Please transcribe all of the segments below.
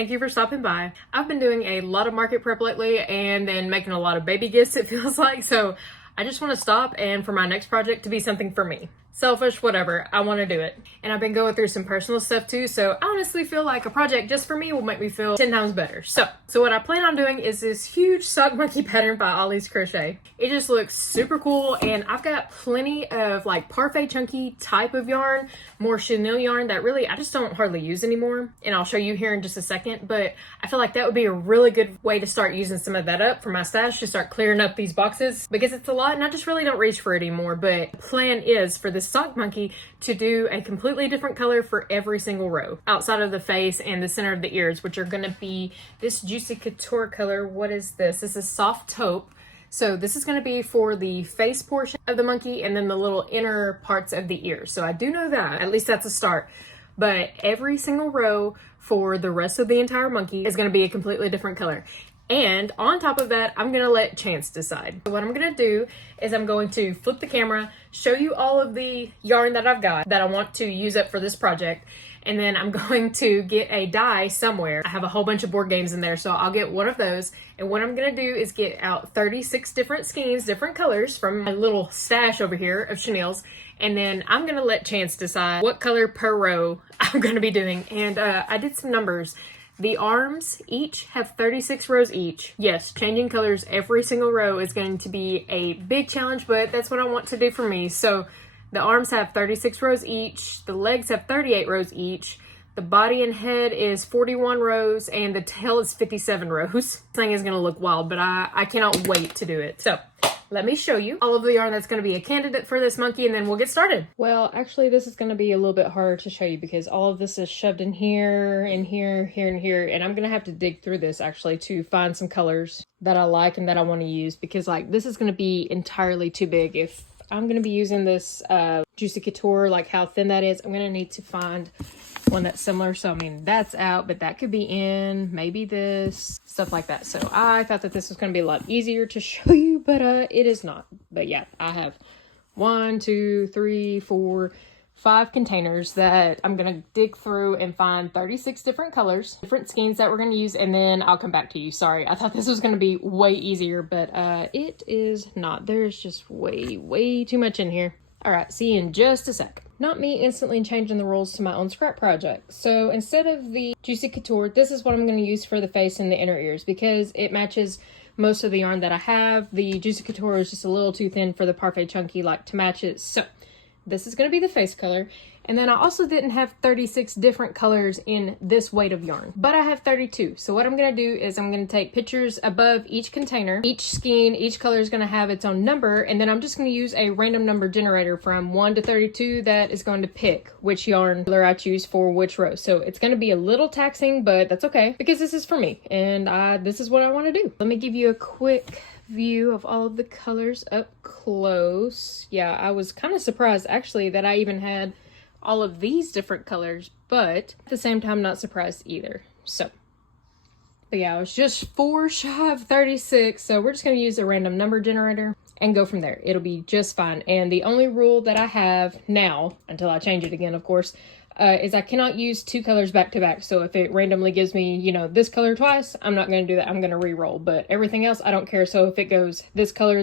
thank you for stopping by. I've been doing a lot of market prep lately and then making a lot of baby gifts, it feels like, so I just want to stop and for my next project to be something for me. Selfish, whatever, I want to do it. And I've been going through some personal stuff too, so I honestly feel like a project just for me will make me feel 10 times better. So what I plan on doing is this huge sock monkey pattern by Ollie's Crochet. It just looks super cool, and I've got plenty of like parfait chunky type of yarn, more chenille yarn that really I just don't hardly use anymore, and I'll show you here in just a second, but I feel like that would be a really good way to start using some of that up for my stash, to start clearing up these boxes, because it's a lot and I just really don't reach for it anymore. But the plan is for this sock monkey to do a completely different color for every single row outside of the face and the center of the ears, which are going to be this Juicy Couture color. What is this? This is soft taupe. So this is going to be for the face portion of the monkey and then the little inner parts of the ears. So I do know that, at least that's a start. But every single row for the rest of the entire monkey is going to be a completely different color. And on top of that, I'm going to let Chance decide. So what I'm going to do is I'm going to flip the camera, show you all of the yarn that I've got that I want to use up for this project. And then I'm going to get a die somewhere. I have a whole bunch of board games in there, so I'll get one of those. And what I'm going to do is get out 36 different skeins, different colors from my little stash over here of chenilles. And then I'm going to let Chance decide what color per row I'm going to be doing. And I did some numbers. The arms each have 36 rows each. Yes, changing colors every single row is going to be a big challenge, but that's what I want to do for me. So the arms have 36 rows each, the legs have 38 rows each, the body and head is 41 rows, and the tail is 57 rows. This thing is going to look wild, but I cannot wait to do it. So let me show you all of the yarn that's going to be a candidate for this monkey, and then we'll get started. Well, actually, this is going to be a little bit harder to show you because all of this is shoved in here, and here, here, and here, and I'm going to have to dig through this actually to find some colors that I like and that I want to use, because like this is going to be entirely too big. If I'm going to be using this Juicy Couture, like how thin that is, I'm going to need to find one that's similar. So I mean, that's out, but that could be in, maybe this, stuff like that. So I thought that this was going to be a lot easier to show you, but it is not. But yeah, I have 1, 2, 3, 4, 5 containers that I'm going to dig through and find 36 different colors, different skeins that we're going to use, and then I'll come back to you. Sorry, I thought this was going to be way easier, but it is not. There's just way too much in here. All right, see you in just a sec. Not me instantly changing the rules to my own scrap project. So instead of the Juicy Couture, this is what I'm going to use for the face and the inner ears because it matches most of the yarn that I have. The Juicy Couture is just a little too thin for the Parfait Chunky like to match it. So this is going to be the face color. And then I also didn't have 36 different colors in this weight of yarn, but I have 32. So what I'm going to do is I'm going to take pictures above each container. Each skein, each color is going to have its own number. And then I'm just going to use a random number generator from 1 to 32 that is going to pick which yarn color I choose for which row. So it's going to be a little taxing, but that's okay because this is for me. And this is what I want to do. Let me give you a quick view of all of the colors up close. Yeah, I was kind of surprised actually that I even had all of these different colors, but at the same time not surprised either. So but yeah, I was just 4 shy of 36, so we're just going to use a random number generator and go from there. It'll be just fine. And the only rule that I have now, until I change it again of course, is I cannot use 2 colors back to back. So if it randomly gives me, you know, this color twice, I'm not going to do that. I'm going to re-roll, but everything else I don't care. So if it goes this color,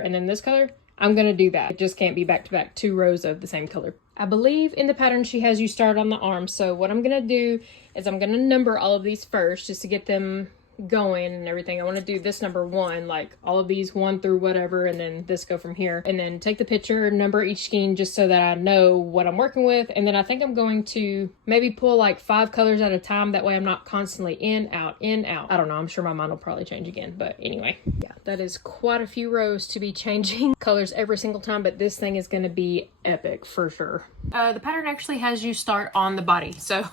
and then this color, I'm going to do that. It just can't be back to back 2 rows of the same color. I believe in the pattern she has you start on the arm. So what I'm going to do is I'm going to number all of these first just to get them going and everything. I want to do this number 1, like all of these 1 through whatever, and then this go from here, and then take the picture, number each skein just so that I know what I'm working with. And then I think I'm going to maybe pull like 5 colors at a time, that way I'm not constantly in out. I don't know, I'm sure my mind will probably change again, but anyway, yeah, that is quite a few rows to be changing colors every single time, but this thing is going to be epic for sure. The pattern actually has you start on the body, so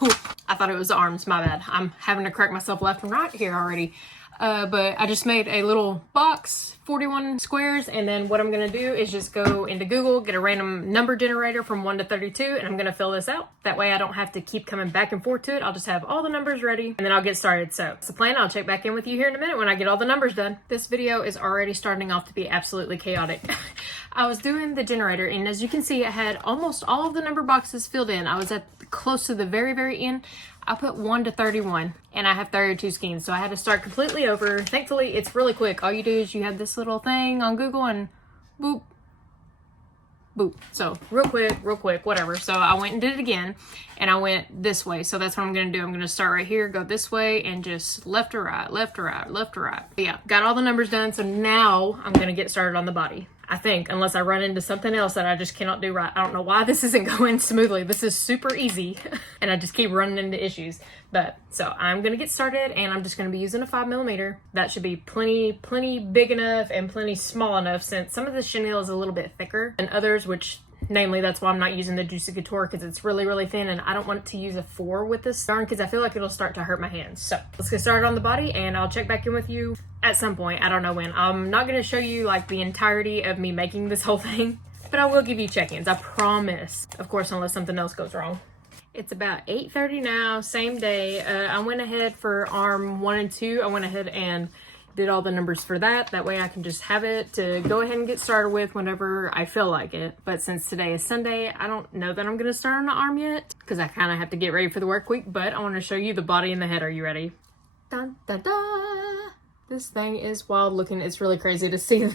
I thought it was the arms, my bad. I'm having to correct myself left and right here already. But I just made a little box 41 squares, and then what I'm gonna do is just go into Google, get a random number generator from 1 to 32, and I'm gonna fill this out. That way I don't have to keep coming back and forth to it. I'll just have all the numbers ready, and then I'll get started. So that's the plan. I'll check back in with you here in a minute when I get all the numbers done. This video is already starting off to be absolutely chaotic. I was doing the generator, and as you can see, I had almost all of the number boxes filled in. I was at close to the very end. I put 1 to 31, and I have 32 skeins, so I had to start completely over. Thankfully, it's really quick. All you do is you have this little thing on Google and boop, boop. So real quick, whatever. So I went and did it again, and I went this way. So that's what I'm gonna do. I'm gonna start right here, go this way, and just left to right, left to right, left to right. But yeah, got all the numbers done, so now I'm gonna get started on the body. I think, unless I run into something else that I just cannot do right. I don't know why this isn't going smoothly. This is super easy, and I just keep running into issues. But, so I'm gonna get started, and I'm just gonna be using a 5mm. That should be plenty big enough and plenty small enough, since some of the chenille is a little bit thicker than others, which, namely, that's why I'm not using the Juicy Couture, because it's really thin, and I don't want to use a 4 with this yarn because I feel like it'll start to hurt my hands. So let's get started on the body, and I'll check back in with you at some point. I don't know when. I'm not going to show you like the entirety of me making this whole thing, but I will give you check-ins, I promise. Of course, unless something else goes wrong. It's about 8:30 now, same day. I went ahead for arm 1 and 2. I went ahead and did all the numbers for that. That way I can just have it to go ahead and get started with whenever I feel like it. But since today is Sunday, I don't know that I'm gonna start on the arm yet, because I kind of have to get ready for the work week, but I want to show you the body and the head. Are you ready? Dun, dun, dun. This thing is wild looking. It's really crazy to see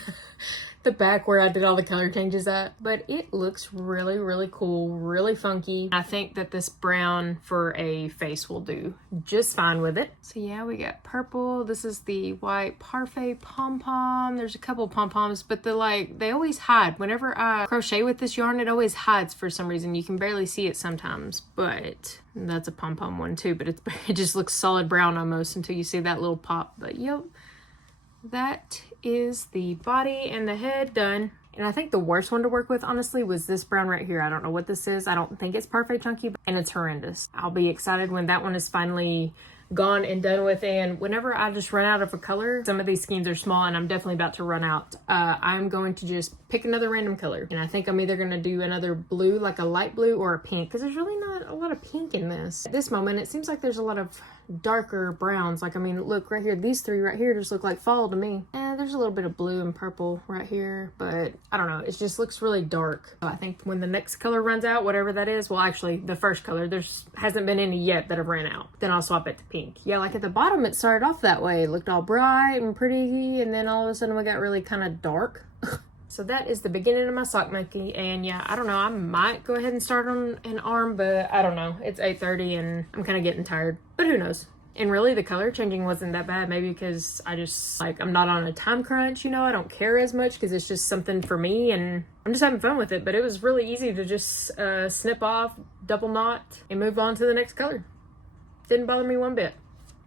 the back where I did all the color changes at, but it looks really cool, really funky. I think that this brown for a face will do just fine with it. So yeah, we got purple. This is the white parfait pom-pom. There's a couple pom-poms, but they always hide. Whenever I crochet with this yarn, it always hides for some reason. You can barely see it sometimes, but that's a pom-pom one too, but it just looks solid brown almost until you see that little pop. But yep, that is the body and the head done. And I think the worst one to work with, honestly, was this brown right here. I don't know what this is. I don't think it's Parfait Chunky, and it's horrendous. I'll be excited when that one is finally gone and done with. And whenever I just run out of a color, some of these skeins are small and I'm definitely about to run out, I'm going to just pick another random color. And I think I'm either going to do another blue, like a light blue, or a pink, because there's really not a lot of pink in this. At this moment, it seems like there's a lot of darker browns. Like, I mean, look right here, these three right here just look like fall to me. There's a little bit of blue and purple right here, but I don't know, it just looks really dark. So I think when the next color runs out, whatever that is, well, actually the first color, hasn't been any yet that have ran out, then I'll swap it to pink. Yeah, like at the bottom it started off that way, it looked all bright and pretty, and then all of a sudden we got really kind of dark. So that is the beginning of my sock monkey, and yeah, I don't know, I might go ahead and start on an arm, but I don't know. It's 8:30 and I'm kind of getting tired, but who knows? And really the color changing wasn't that bad, maybe because I just, like, I'm not on a time crunch, you know, I don't care as much because it's just something for me and I'm just having fun with it. But it was really easy to just snip off, double knot, and move on to the next color. Didn't bother me one bit.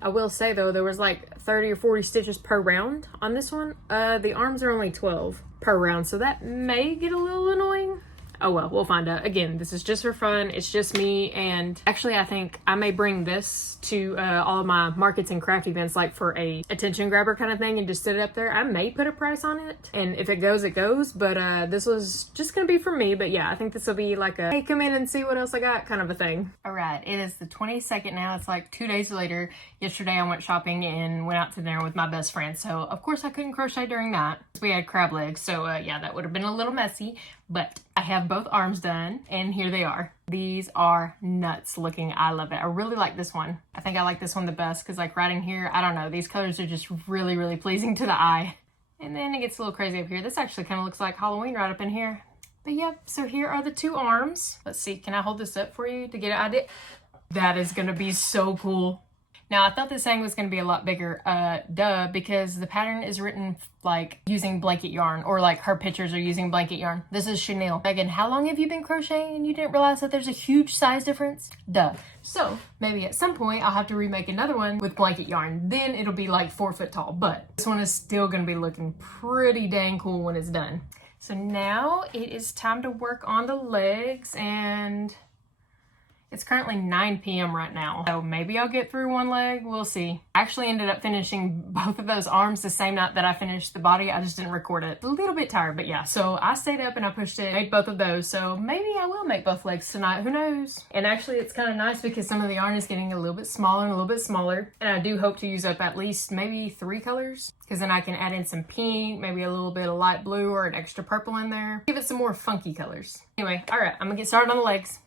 I will say though, there was like 30 or 40 stitches per round on this one. The arms are only 12 per round, so that may get a little annoying. Oh well, we'll find out. Again, this is just for fun. It's just me, and actually I think I may bring this to all of my markets and craft events, like for a attention grabber kind of thing, and just sit it up there. I may put a price on it, and if it goes, it goes, but this was just gonna be for me. But yeah, I think this will be like a, hey, come in and see what else I got kind of a thing. All right, it is the 22nd now. It's like 2 days later. Yesterday I went shopping and went out to dinner with my best friend, so of course I couldn't crochet during that. We had crab legs, so yeah, that would have been a little messy, but I have both arms done, and here they are. These are nuts looking. I love it. I really like this one. I think I like this one the best because, like, right in here, I don't know, these colors are just really pleasing to the eye. And then it gets a little crazy up here. This actually kind of looks like Halloween right up in here. But yep, so here are the two arms. Let's see, can I hold this up for you to get an idea? That is gonna be so cool. Now, I thought this thing was going to be a lot bigger, because the pattern is written like using blanket yarn, or like her pictures are using blanket yarn. This is chenille. Megan, how long have you been crocheting and you didn't realize that there's a huge size difference? Duh. So maybe at some point I'll have to remake another one with blanket yarn. Then it'll be like 4 foot tall, but this one is still going to be looking pretty dang cool when it's done. So now it is time to work on the legs, and It's currently 9 p.m. right now, so maybe I'll get through one leg. We'll see. I actually ended up finishing both of those arms the same night that I finished the body. I just didn't record it. A little bit tired, but yeah. So I stayed up and I pushed it, made both of those. So maybe I will make both legs tonight. Who knows? And actually, it's kind of nice because some of the yarn is getting a little bit smaller and a little bit smaller. And I do hope to use up at least maybe 3 colors, because then I can add in some pink, maybe a little bit of light blue or an extra purple in there. Give it some more funky colors. Anyway, all right, I'm gonna get started on the legs.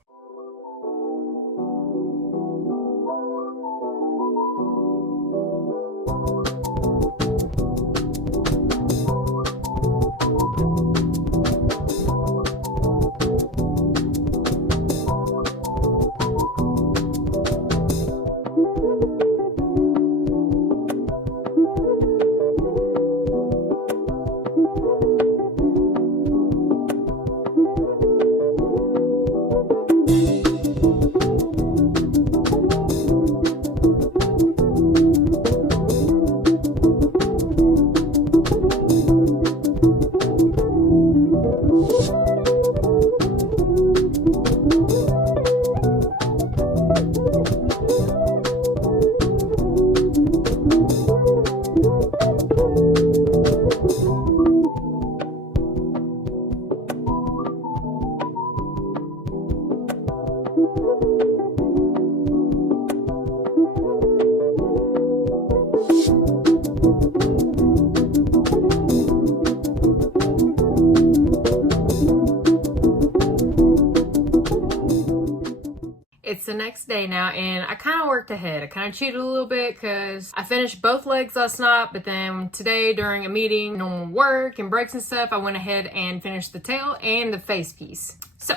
It's the next day now, and I kind of worked ahead. I kind of cheated a little bit because I finished both legs last night, but then today during a meeting, normal work and breaks and stuff, I went ahead and finished the tail and the face piece. So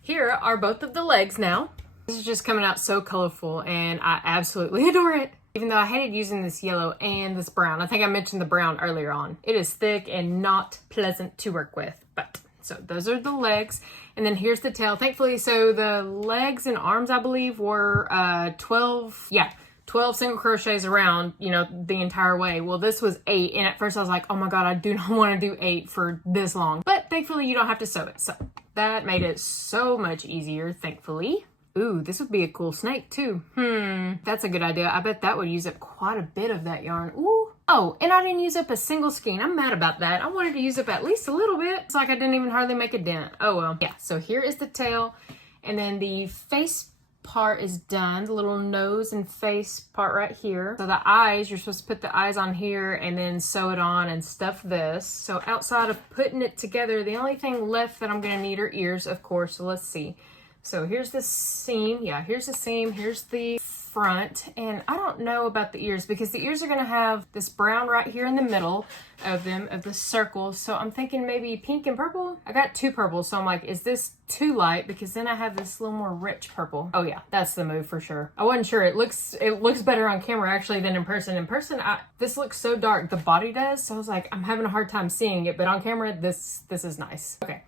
here are both of the legs now. This is just coming out so colorful, and I absolutely adore it. Even though I hated using this yellow and this brown. I think I mentioned the brown earlier on. It is thick and not pleasant to work with, but so those are the legs. And then here's the tail. Thankfully, so the legs and arms, I believe, were 12 single crochets around, you know, the entire way. Well, this was 8. And at first I was like, oh my God, I do not want to do 8 for this long. But thankfully you don't have to sew it. So that made it so much easier, thankfully. Ooh, this would be a cool snake too. That's a good idea. I bet that would use up quite a bit of that yarn. Ooh. Oh, and I didn't use up a single skein. I'm mad about that. I wanted to use up at least a little bit. It's like I didn't even hardly make a dent. Oh well. Yeah, so here is the tail. And then the face part is done. The little nose and face part right here. So the eyes, you're supposed to put the eyes on here and then sew it on and stuff this. So outside of putting it together, the only thing left that I'm gonna need are ears, of course. So let's see. So here's the seam. Yeah, here's the seam. Here's the front. And I don't know about the ears because the ears are going to have this brown right here in the middle of them, of the circle. So I'm thinking maybe pink and purple. I got 2 purples. So I'm like, is this too light? Because then I have this little more rich purple. Oh yeah, that's the move for sure. I wasn't sure. It looks better on camera actually than in person. In person, this looks so dark. The body does. So I was like, I'm having a hard time seeing it. But on camera, this is nice. Okay.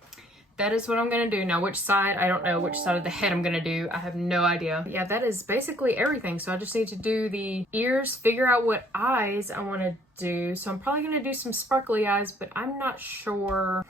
That is what I'm going to do. Now, which side, I don't know which side of the head I'm going to do. I have no idea. Yeah, that is basically everything. So I just need to do the ears, figure out what eyes I want to do. So I'm probably going to do some sparkly eyes, but I'm not sure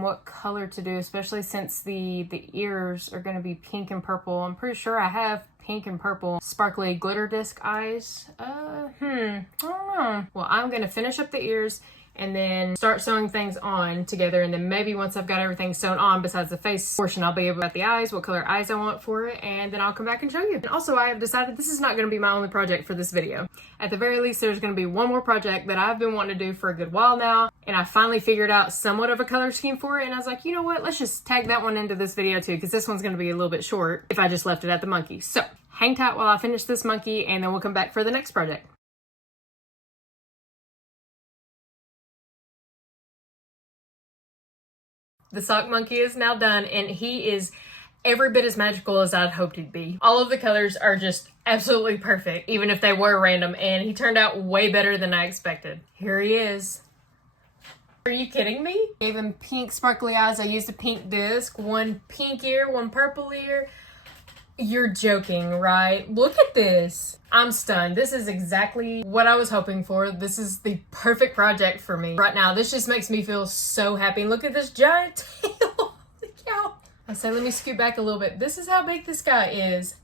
what color to do, especially since the ears are going to be pink and purple. I'm pretty sure I have pink and purple sparkly glitter disc eyes. I don't know. Well, I'm going to finish up the ears and then start sewing things on together, and then maybe once I've got everything sewn on besides the face portion, I'll be able to get the eyes, what color eyes I want for it, and then I'll come back and show you. And also I have decided this is not going to be my only project for this video. At the very least, there's going to be one more project that I've been wanting to do for a good while now, and I finally figured out somewhat of a color scheme for it, and I was like, you know what, let's just tag that one into this video too, because this one's going to be a little bit short if I just left it at the monkey. So hang tight while I finish this monkey, and then we'll come back for the next project. The sock monkey is now done, and he is every bit as magical as I'd hoped he'd be. All of the colors are just absolutely perfect, even if they were random, and he turned out way better than I expected. Here he is. Are you kidding me? Gave him pink sparkly eyes. I used a pink disc, one pink ear, one purple ear. You're joking, right? Look at this. I'm stunned. This is exactly what I was hoping for. This is the perfect project for me right now. This just makes me feel so happy. Look at this giant tail. Holy cow. So let me scoot back a little bit. This is how big this guy is.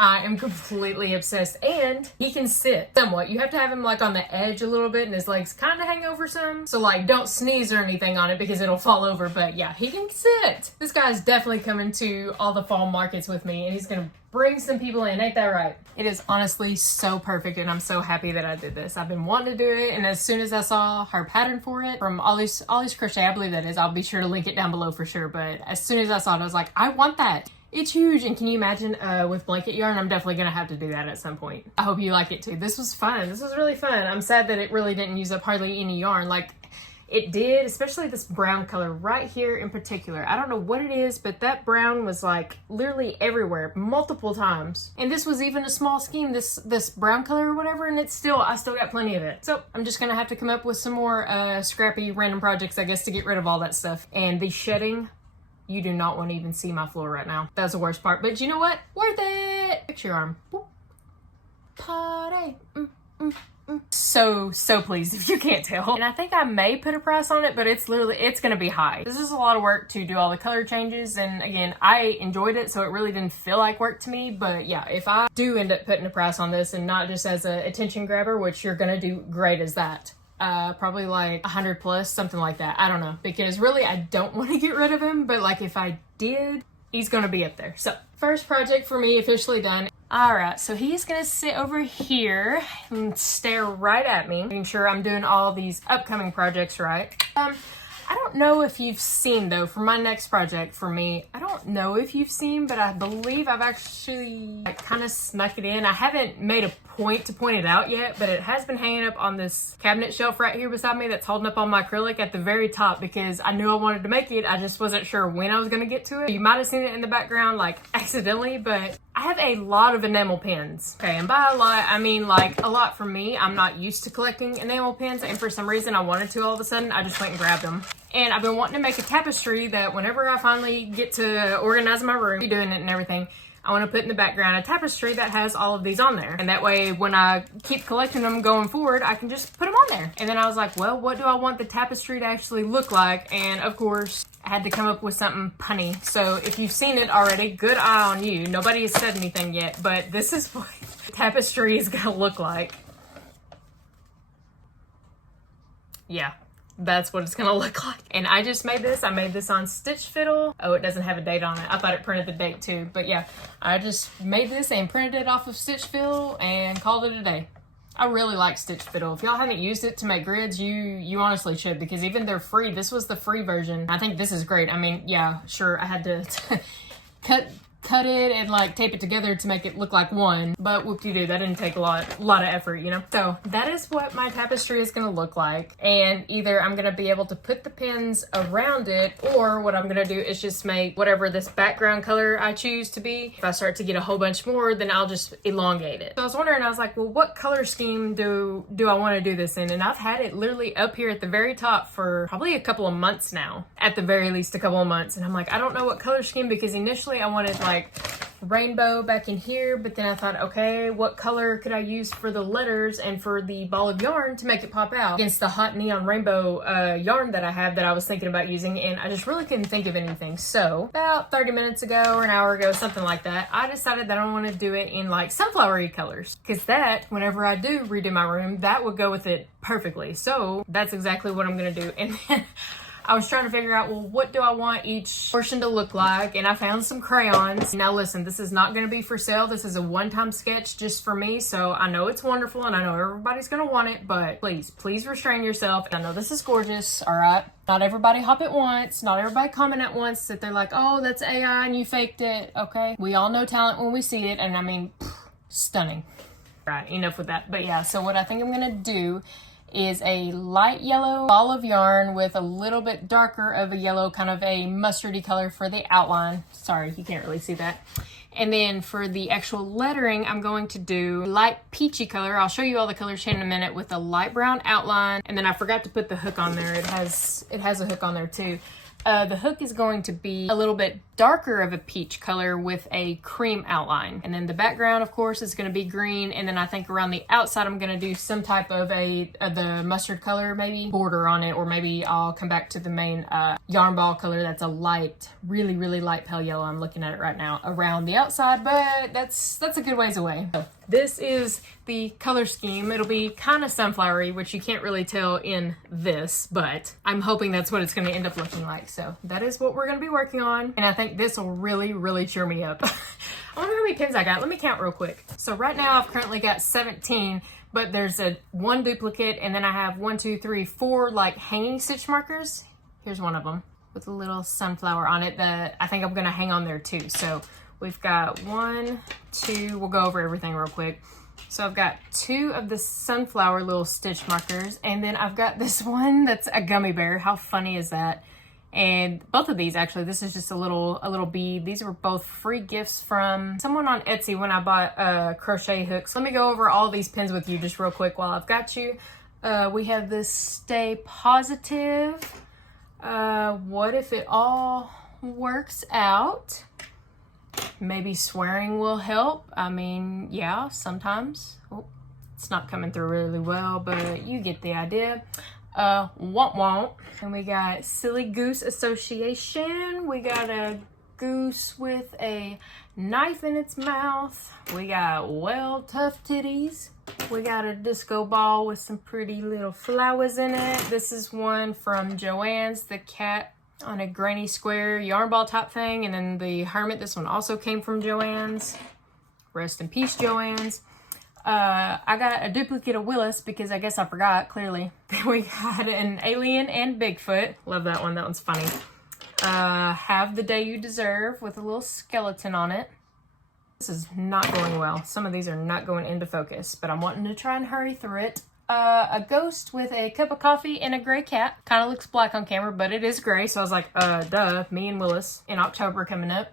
I am completely obsessed, and he can sit somewhat. You have to have him like on the edge a little bit and his legs kind of hang over some. So like don't sneeze or anything on it because it'll fall over, but yeah, he can sit. This guy's definitely coming to all the fall markets with me, and he's gonna bring some people in, ain't that right? It is honestly so perfect, and I'm so happy that I did this. I've been wanting to do it, and as soon as I saw her pattern for it from Ollie's Crochet, I believe that is, I'll be sure to link it down below for sure, but as soon as I saw it, I was like, I want that. It's huge, and can you imagine with blanket yarn? I'm definitely gonna have to do that at some point. I hope you like it too. This was fun. This was really fun. I'm sad that it really didn't use up hardly any yarn. Like it did, especially this brown color right here in particular. I don't know what it is, but that brown was like literally everywhere, multiple times. And this was even a small scheme, this brown color or whatever, and I still got plenty of it. So I'm just gonna have to come up with some more scrappy random projects, I guess, to get rid of all that stuff. And the shedding, you do not want to even see my floor right now. That's the worst part, but you know what? Worth it! Picture your arm. Whoop. Party. So pleased if you can't tell. And I think I may put a price on it, but it's gonna be high. This is a lot of work to do all the color changes, and again, I enjoyed it, so it really didn't feel like work to me. But yeah, if I do end up putting a price on this and not just as a attention grabber, which you're gonna do great as that, probably like 100 plus, something like that. I don't know, because really I don't want to get rid of him, but like if I did, he's gonna be up there. So first project for me officially done. All right, so he's gonna sit over here and stare right at me, making sure I'm doing all these upcoming projects right. I don't know if you've seen though, for my next project for me, I don't know if you've seen, but I believe I've actually kind of snuck it in. I haven't made a point to point it out yet, but it has been hanging up on this cabinet shelf right here beside me that's holding up on my acrylic at the very top because I knew I wanted to make it. I just wasn't sure when I was going to get to it. You might have seen it in the background like accidentally, but I have a lot of enamel pins. Okay, and by a lot, I mean like a lot for me. I'm not used to collecting enamel pins, and for some reason I wanted to all of a sudden. I just went and grabbed them. And I've been wanting to make a tapestry that whenever I finally get to organize my room, doing it and everything, I want to put in the background a tapestry that has all of these on there. And that way, when I keep collecting them going forward, I can just put them on there. And then I was like, well, what do I want the tapestry to actually look like? And of course, I had to come up with something punny. So if you've seen it already, good eye on you. Nobody has said anything yet, but this is what the tapestry is gonna look like. Yeah. That's what it's gonna look like. And I just made this. I made this on Stitch Fiddle. Oh, it doesn't have a date on it. I thought it printed the date too. But yeah, I just made this and printed it off of Stitch Fiddle and called it a day. I really like Stitch Fiddle. If y'all haven't used it to make grids, you honestly should, because even they're free. This was the free version. I think this is great. I mean, yeah, sure, I had to cut it and like tape it together to make it look like one, but whoop-de-doo, that didn't take a lot of effort, you know? So that is what my tapestry is gonna look like, and either I'm gonna be able to put the pins around it, or what I'm gonna do is just make whatever this background color I choose to be. If I start to get a whole bunch more, then I'll just elongate it. So I was wondering, I was like, well, what color scheme do I want to do this in? And I've had it literally up here at the very top for probably a couple of months now, at the very least a couple of months, and I'm like, I don't know what color scheme, because initially I wanted like rainbow back in here, but then I thought, okay, what color could I use for the letters and for the ball of yarn to make it pop out against the hot neon rainbow yarn that I have that I was thinking about using, and I just really couldn't think of anything. So about 30 minutes ago or an hour ago, something like that, I decided that I want to do it in like sunflowery colors, because that, whenever I do redo my room, that would go with it perfectly. So that's exactly what I'm gonna do. And then I was trying to figure out, well, what do I want each portion to look like? And I found some crayons. Now listen, this is not going to be for sale. This is a one-time sketch just for me. So I know it's wonderful and I know everybody's going to want it, but please restrain yourself. I know this is gorgeous, all right? Not everybody hop at once. Not everybody comment at once that they're like, oh, that's AI and you faked it, okay? We all know talent when we see it, and I mean, stunning. Right, enough with that. But yeah, so what I think I'm going to do is a light yellow ball of yarn with a little bit darker of a yellow, kind of a mustardy color for the outline. Sorry, you can't really see that. And then for the actual lettering, I'm going to do light peachy color. I'll show you all the colors in a minute, with a light brown outline. And then I forgot to put the hook on there. It has a hook on there too. The hook is going to be a little bit darker of a peach color with a cream outline. And then the background, of course, is going to be green. And then I think around the outside, I'm going to do some type of the mustard color, maybe border on it, or maybe I'll come back to the main yarn ball color. That's a light, really, really light pale yellow. I'm looking at it right now around the outside, but that's a good ways away. So this is the color scheme. It'll be kind of sunflowery, which you can't really tell in this, but I'm hoping that's what it's going to end up looking like. So that is what we're going to be working on. And I think this will really, really cheer me up. I wonder how many pins I got. Let me count real quick. So right now I've currently got 17, but there's one duplicate, and then I have 1, 2, 3, 4 like hanging stitch markers. Here's one of them with a little sunflower on it that I think I'm going to hang on there too. So we've got 1, 2, we'll go over everything real quick. So I've got 2 of the sunflower little stitch markers, and then I've got this one that's a gummy bear. How funny is that? And both of these, actually, this is just a little bead. These were both free gifts from someone on Etsy when I bought crochet hooks. Let me go over all these pins with you just real quick while I've got you. We have this Stay Positive. What if it all works out? Maybe swearing will help. I mean, yeah, sometimes. Oh, it's not coming through really well, but you get the idea. Womp womp. And we got Silly Goose Association. We got a goose with a knife in its mouth. We got Well Tough Titties. We got a disco ball with some pretty little flowers in it. This is one from Joann's, the cat on a granny square yarn ball type thing. And then the hermit, this one also came from Joann's. Rest in peace, Joann's. I got a duplicate of Willis because I guess I forgot, clearly. We got an Alien and Bigfoot. Love that one. That one's funny. Have the Day You Deserve with a little skeleton on it. This is not going well. Some of these are not going into focus, but I'm wanting to try and hurry through it. A ghost with a cup of coffee and a gray cat. Kind of looks black on camera, but it is gray. So I was like, duh, me and Willis in October coming up.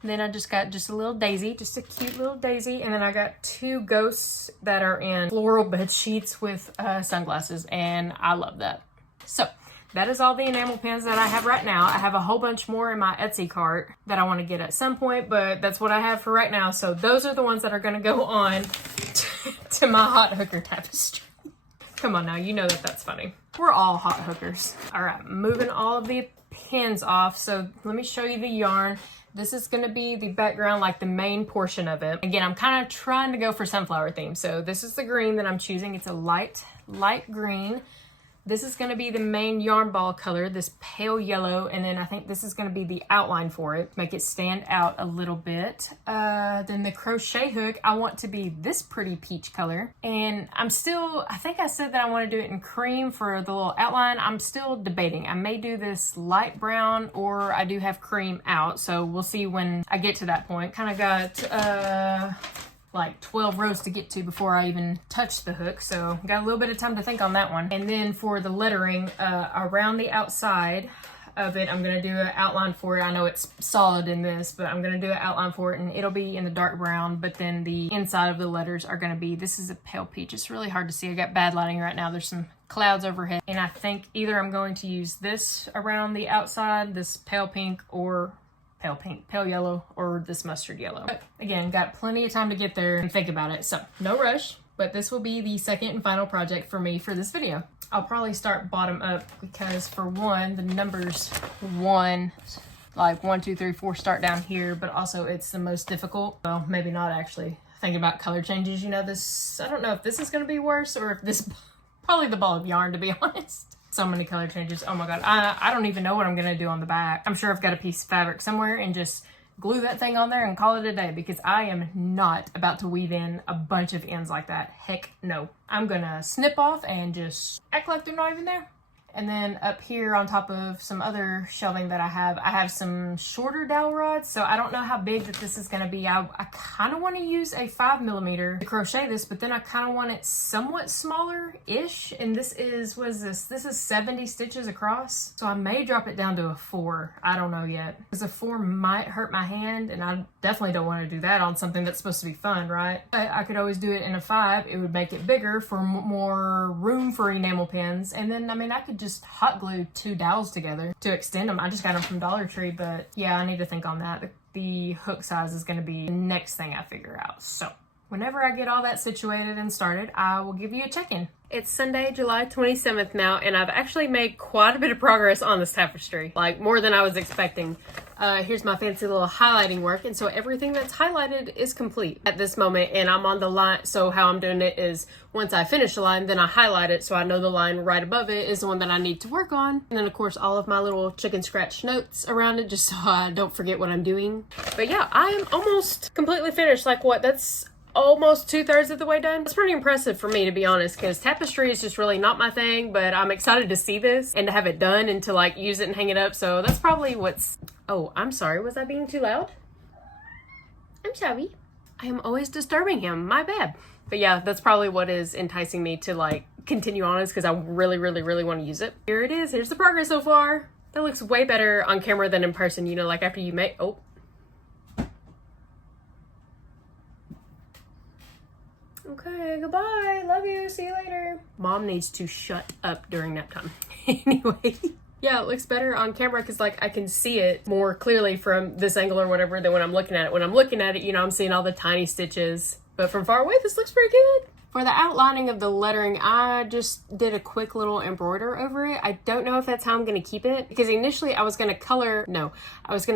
And then I just got just a little daisy, just a cute little daisy. And then I got 2 ghosts that are in floral bed sheets with sunglasses. And I love that. So that is all the enamel pins that I have right now. I have a whole bunch more in my Etsy cart that I want to get at some point, but that's what I have for right now. So those are the ones that are going to go on to my hot hooker tapestry. Come on now, you know that that's funny. We're all hot hookers. All right, moving all of the pins off. So let me show you the yarn. This is going to be the background, like the main portion of it. Again, I'm kind of trying to go for sunflower theme. So this is the green that I'm choosing. It's a light green. This is going to be the main yarn ball color, this pale yellow, and then I think this is going to be the outline for it, make it stand out a little bit. Then the crochet hook, I want to be this pretty peach color, and I think I said that I want to do it in cream for the little outline. I'm still debating. I may do this light brown, or I do have cream out, so we'll see when I get to that point. Kind of got like 12 rows to get to before I even touch the hook, so got a little bit of time to think on that one. And then for the lettering around the outside of it, I'm gonna do an outline for it. I know it's solid in this, but I'm gonna do an outline for it, and it'll be in the dark brown, but then the inside of the letters are gonna be, this is a pale peach. It's really hard to see. I got bad lighting right now. There's some clouds overhead, and I think either I'm going to use this around the outside, this pale pink, or pale yellow, or this mustard yellow. But again, got plenty of time to get there and think about it, so no rush, but this will be the second and final project for me for this video. I'll probably start bottom up because for one, the numbers 1, like 1, 2, 3, 4 start down here, but also it's the most difficult. Well, maybe not actually. Thinking about color changes, you know, this, I don't know if this is gonna be worse or if this, probably the ball of yarn, to be honest. So many color changes. Oh my god. I don't even know what I'm gonna do on the back. I'm sure I've got a piece of fabric somewhere and just glue that thing on there and call it a day, because I am not about to weave in a bunch of ends like that. Heck no. I'm gonna snip off and just act like they're not even there. And then up here on top of some other shelving that I have some shorter dowel rods. So I don't know how big that this is going to be. I kind of want to use a 5mm to crochet this, but then I kind of want it somewhat smaller-ish. And this is, what is this? This is 70 stitches across. So I may drop it down to a 4. I don't know yet. Because a 4 might hurt my hand, and I definitely don't want to do that on something that's supposed to be fun, right? But I could always do it in a 5. It would make it bigger for more room for enamel pins. And then, I mean, I could just hot glued 2 dowels together to extend them. I just got them from Dollar Tree, but yeah, I need to think on that. The hook size is going to be the next thing I figure out. So whenever I get all that situated and started, I will give you a check-in. It's Sunday, July 27th now, and I've actually made quite a bit of progress on this tapestry, like more than I was expecting. Here's my fancy little highlighting work, and so everything that's highlighted is complete at this moment, and I'm on the line. So how I'm doing it is once I finish the line, then I highlight it so I know the line right above it is the one that I need to work on. And then of course all of my little chicken scratch notes around it just so I don't forget what I'm doing. But yeah, I am almost completely finished. Like what, that's almost 2/3 of the way done. It's pretty impressive for me, to be honest, because tapestry is just really not my thing, but I'm excited to see this and to have it done and to like use it and hang it up. So that's probably what's, oh, I'm sorry, was I being too loud? I'm sorry. I am always disturbing him, my bad. But yeah, that's probably what is enticing me to like continue on, is because I really want to use it. Here it is, here's the progress so far. That looks way better on camera than in person, you know, like after you make, oh. Okay, goodbye. Love you. See you later. Mom needs to shut up during nap time. Anyway. Yeah, it looks better on camera because like I can see it more clearly from this angle or whatever than when I'm looking at it. When I'm looking at it, you know, I'm seeing all the tiny stitches. But from far away, this looks pretty good. For the outlining of the lettering, I just did a quick little embroider over it. I don't know if that's how I'm going to keep it, because initially I was going to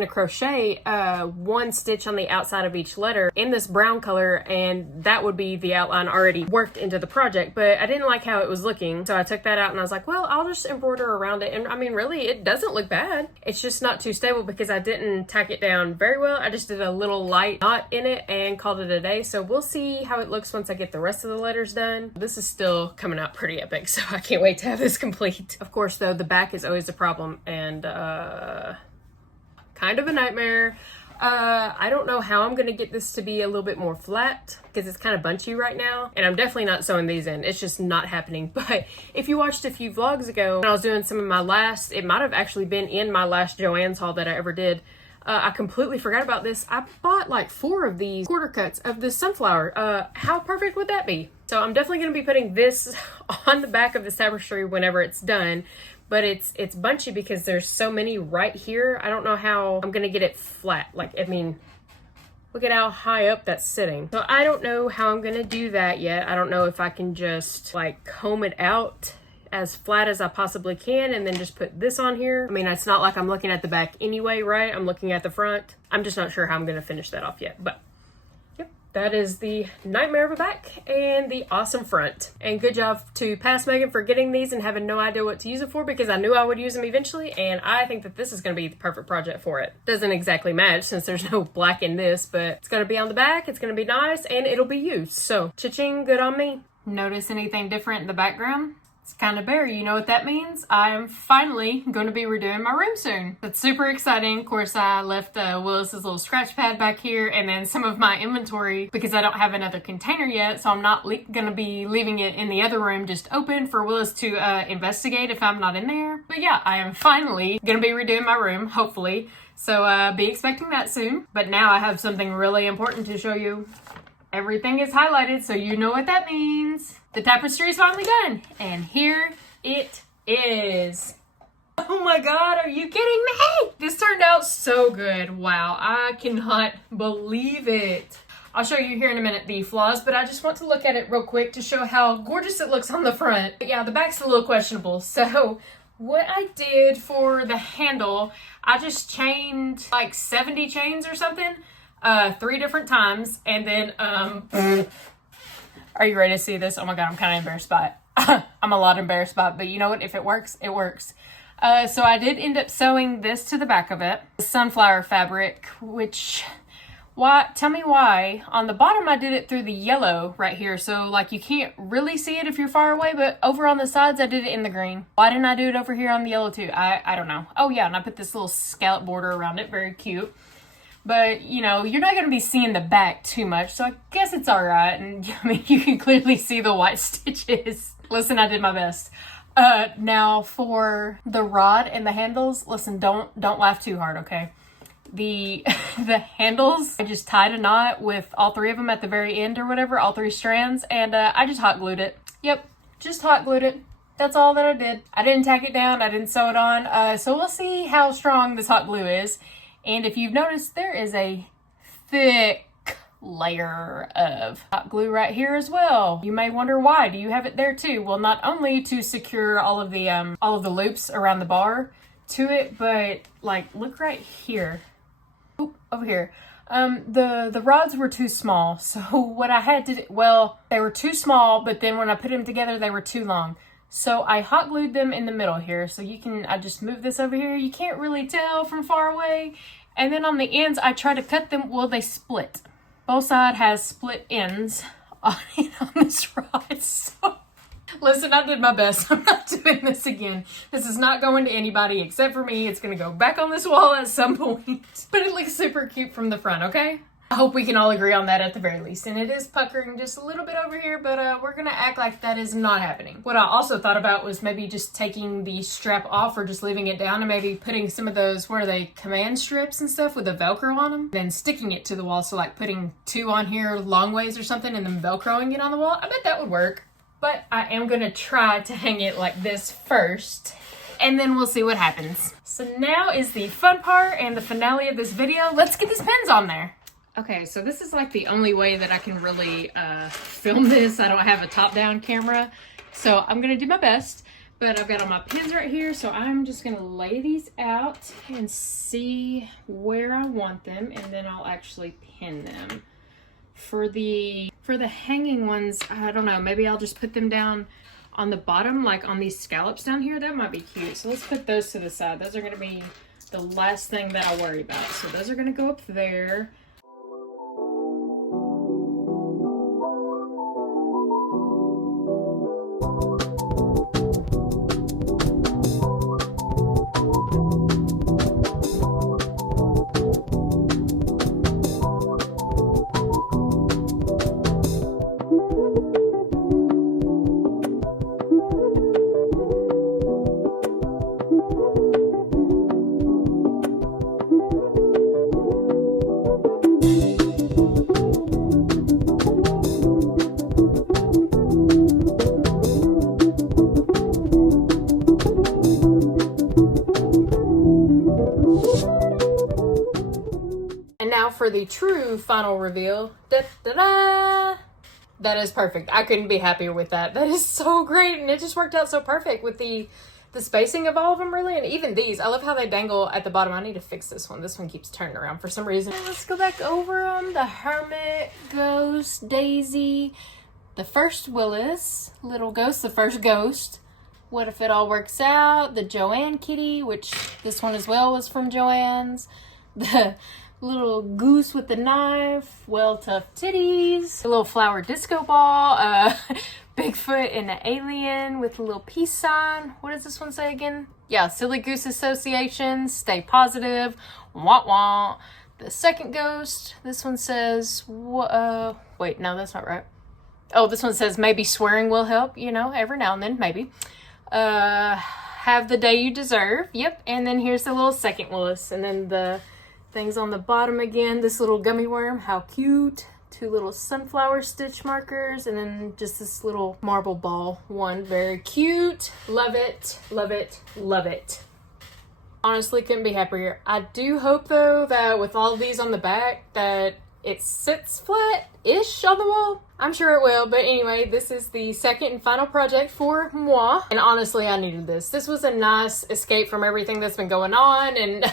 crochet 1 stitch on the outside of each letter in this brown color, and that would be the outline already worked into the project, but I didn't like how it was looking, so I took that out and I was like, well, I'll just embroider around it. And I mean, really, it doesn't look bad. It's just not too stable because I didn't tack it down very well. I just did a little light knot in it and called it a day, so we'll see how it looks once I get the rest of the letters done. This is still coming out pretty epic, so I can't wait to have this complete. Of course, though, the back is always a problem and kind of a nightmare. I don't know how I'm gonna get this to be a little bit more flat because it's kind of bunchy right now, and I'm definitely not sewing these in. It's just not happening. But if you watched a few vlogs ago when I was doing some of my last, it might have actually been in my last Joann's haul that I ever did, I completely forgot about this. I bought like 4 of these quarter cuts of this sunflower. How perfect would that be? So I'm definitely going to be putting this on the back of this tapestry whenever it's done. But it's bunchy because there's so many right here. I don't know how I'm going to get it flat. Like, I mean, look at how high up that's sitting. So I don't know how I'm going to do that yet. I don't know if I can just like comb it out as flat as I possibly can and then just put this on here. I mean, it's not like I'm looking at the back anyway, right? I'm looking at the front. I'm just not sure how I'm going to finish that off yet, but yep, that is the nightmare of a back and the awesome front. And good job to Past Megan for getting these and having no idea what to use it for, because I knew I would use them eventually, and I think that this is going to be the perfect project for it. Doesn't exactly match since there's no black in this, but it's going to be on the back, it's going to be nice, and it'll be used. So, cha-ching, good on me. Notice anything different in the background? It's kind of bare. You know what that means? I am finally going to be redoing my room soon. That's super exciting. Of course, I left Willis's little scratch pad back here and then some of my inventory because I don't have another container yet, so I'm not going to be leaving it in the other room just open for Willis to investigate if I'm not in there. But yeah, I am finally going to be redoing my room, hopefully. So be expecting that soon. But now I have something really important to show you. Everything is highlighted, so you know what that means. The tapestry is finally done, and here it is. Oh my god, are you kidding me? This turned out so good. Wow, I cannot believe it. I'll show you here in a minute the flaws, but I just want to look at it real quick to show how gorgeous it looks on the front. But yeah, the back's a little questionable. So what I did for the handle, I just chained like 70 chains or something. 3 different times, and then are you ready to see this? Oh my god, I'm kind of embarrassed by it. I'm a lot embarrassed by it, but you know what? If it works, it works. So I did end up sewing this to the back of it, sunflower fabric, which, why? Tell me why. On the bottom, I did it through the yellow right here, so like you can't really see it if you're far away, but over on the sides, I did it in the green. Why didn't I do it over here on the yellow too? I don't know. Oh yeah, and I put this little scallop border around it, very cute. But, you know, you're not going to be seeing the back too much, so I guess it's all right. And, I mean, you can clearly see the white stitches. Listen, I did my best. Now, for the rod and the handles, listen, don't laugh too hard, okay? The handles, I just tied a knot with all 3 of them at the very end or whatever, all 3 strands, and I just hot glued it. Yep, just hot glued it. That's all that I did. I didn't tack it down. I didn't sew it on. So we'll see how strong this hot glue is. And if you've noticed, there is a thick layer of hot glue right here as well. You may wonder why. Do you have it there too? Well, not only to secure all of the loops around the bar to it, but like look right here. Oop, over here. The rods were too small. So what I had to do, well, they were too small, but then when I put them together, they were too long. So I hot glued them in the middle here. So I just move this over here. You can't really tell from far away. And then on the ends, I try to cut them. Well, they split. Both sides has split ends on this rod. So listen, I did my best. I'm not doing this again. This is not going to anybody except for me. It's going to go back on this wall at some point. But it looks super cute from the front, okay? I hope we can all agree on that at the very least. And it is puckering just a little bit over here, but we're going to act like that is not happening. What I also thought about was maybe just taking the strap off or just leaving it down and maybe putting some of those, what are they, command strips and stuff with the Velcro on them. Then sticking it to the wall. So like putting 2 on here long ways or something and then Velcroing it on the wall. I bet that would work. But I am going to try to hang it like this first. And then we'll see what happens. So now is the fun part and the finale of this video. Let's get these pins on there. Okay, so this is like the only way that I can really film this. I don't have a top-down camera, so I'm gonna do my best. But I've got all my pins right here, so I'm just gonna lay these out and see where I want them, and then I'll actually pin them. For the hanging ones, I don't know, maybe I'll just put them down on the bottom, like on these scallops down here. That might be cute. So let's put those to the side. Those are gonna be the last thing that I'll worry about. So those are gonna go up there. For the true final reveal, da, da, da. That is perfect. I couldn't be happier with that. That is so great, and it just worked out so perfect with the spacing of all of them, really, and even these. I love how they dangle at the bottom. I need to fix this one. This one keeps turning around for some reason. Let's go back over them. The Hermit, Ghost, Daisy, the first Willis, Little Ghost, the first Ghost. What If It All Works Out? The Joanne Kitty, which this one as well was from Joanne's. The little goose with the knife, Well Tough Titties, a little flower disco ball, Bigfoot and an alien with a little peace sign. What does this one say again? Yeah, Silly Goose Association, Stay Positive, wah wah. The second ghost, this one says, wait, no, that's not right. Oh, this one says, maybe swearing will help, you know, every now and then, maybe. Have the Day You Deserve, yep. And then here's the little second Willis, and then the things on the bottom again. This little gummy worm, how cute. 2 little sunflower stitch markers, and then just this little marble ball one. Very cute. Love it, love it, love it. Honestly, couldn't be happier. I do hope though that with all of these on the back that it sits flat-ish on the wall. I'm sure it will, but anyway, this is the second and final project for moi. And honestly, I needed this. This was a nice escape from everything that's been going on, and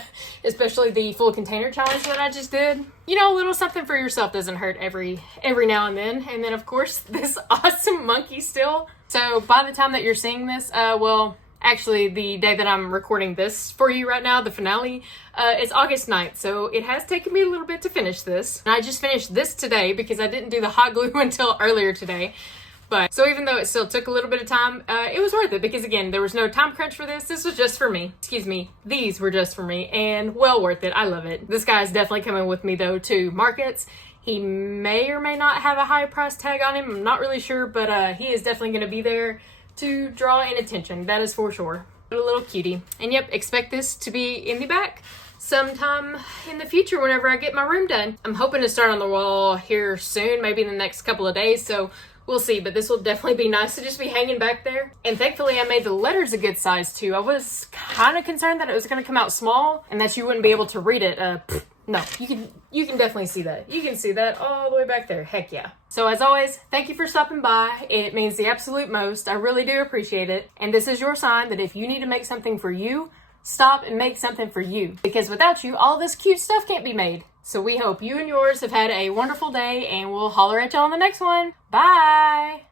especially the full container challenge that I just did. You know, a little something for yourself doesn't hurt every now and then. And then, of course, this awesome monkey still. So by the time that you're seeing this, well, actually, the day that I'm recording this for you right now, the finale, it's August 9th, so it has taken me a little bit to finish this. And I just finished this today because I didn't do the hot glue until earlier today. But, so even though it still took a little bit of time, it was worth it because, again, there was no time crunch for this. This was just for me. Excuse me. These were just for me, and well worth it. I love it. This guy is definitely coming with me, though, to markets. He may or may not have a high price tag on him. I'm not really sure, but he is definitely going to be there to draw in attention, that is for sure. A little cutie. And yep, expect this to be in the back sometime in the future whenever I get my room done. I'm hoping to start on the wall here soon, maybe in the next couple of days, so We'll see, but this will definitely be nice to just be hanging back there. And thankfully I made the letters a good size too. I was kind of concerned that it was going to come out small and that you wouldn't be able to read it. No, you can definitely see that. You can see that all the way back there. Heck yeah. So as always, thank you for stopping by. It means the absolute most. I really do appreciate it. And this is your sign that if you need to make something for you, stop and make something for you. Because without you, all this cute stuff can't be made. So we hope you and yours have had a wonderful day, and we'll holler at y'all on the next one. Bye!